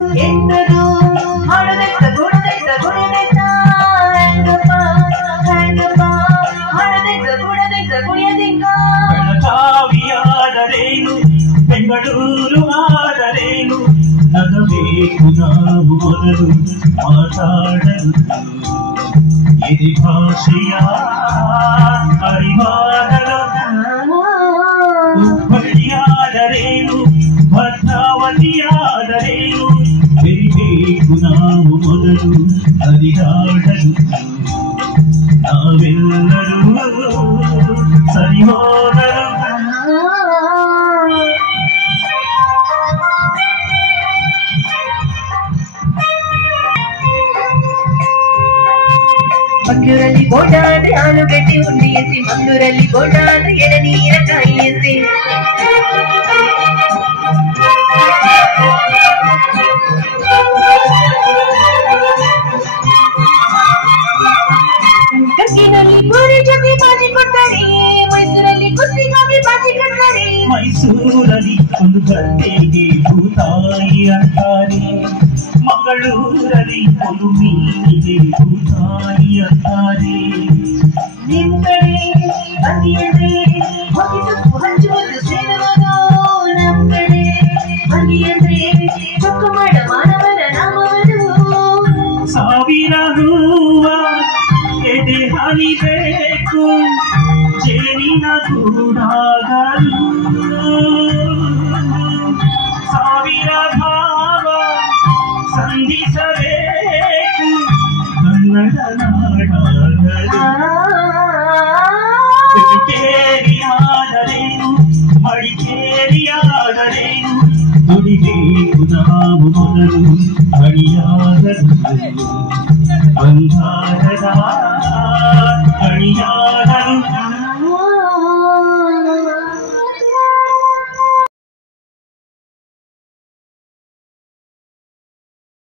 ಎಂದದು ಮಾಡದೈತ ಗುಡದೈತ ಗುಡಿದೈತ ಹೆಂಗಪ್ಪ ಮಾಡದೈತ ಗುಡದೈತ ಗುಡಿಯದಿಕ್ಕ ಬೆಳಗಾವಿಯಾದರೇನು ಬೆಂಗಳೂರು ಆದರೇನು ನಗಬೇಕು ನಾವು ಮೊದಲು ಮಾತಾಡಲು ಎದೆ ಭಾಷೆಯ ಅರಿವಾದಲು ಹುಬ್ಬಳ್ಳಿಯಾದರೇನು ಭದ್ರಾವತಿಯಾದರೇನು ಬೆರಿಬೇಕು ನಾವು ಮೊದಲು ಹರಿದಾಡಲು ನಾವೆಲ್ಲರೂ ಸರಿ ಹೋದರು ಮಂಗಳೂರಲ್ಲಿ ಬೋಟಾದ್ರೆ ಆಲೂಗಡ್ಡೆ ಉಂಡಿ ಎಸಿ ಮಂಗಳೂರಲ್ಲಿ ಬೋಟಾದ್ರೆ ಎಳನೀರಕಾಯಿ ಎಸಿ ಕಕ್ಕಿನಲ್ಲಿ ಪೂರಿ ಜೊತೆ ಬಾಜಿ ಕೊಡ್ತಾರೆ ಮೈಸೂರಲ್ಲಿ ಕುಸ್ತಿಗಾಗಿ ಬಾಜಿ ಕೊಡ್ತಾರೆ ಮೈಸೂರಲ್ಲಿ ಒಂದು ಗಂಟೆಗೆ ಭೂತಾಯಿ ಅಂತಾರೆ ಮಂಗಳೂರಲ್ಲಿ ಒಂದು ಮೀನಿಗೆ ಭೂತಾಯಿ ಅಂತಾರೆ ನಿಮ್ ಕಡೆ ಅಂಗಿಯಂದ್ರೆ ಹೊಗೆ ಸೊಪ್ಪು ಹಂಚುವುದು ಸೇರುವುದು ನಮ್ ಕಡೆ ಅಂಗಿಯಂದ್ರೆ ಚೊಕ್ಕು ಮಾಡ ಮಾನವರ ನಾಮವರು ಸಾವಿರ ಹೂವ ಎದೆ ಹನಿಬೇಕು ಜೇನಿನ ಗೂಡಾಗಲು ಸಾವಿರ ಭಾವ ಸಂಧಿಸಬೇಕು ಕನ್ನಡ ನಾಡಾಗಲು ಕೇರಿಯಾದರೇನು ಮಡಿಕೇರಿಯಾದರೇನು ದುಡಿಬೇಕು ನಾವು ಮೊದಲು ಅಡಿಯಾಗಲು ಬಂಧಾರ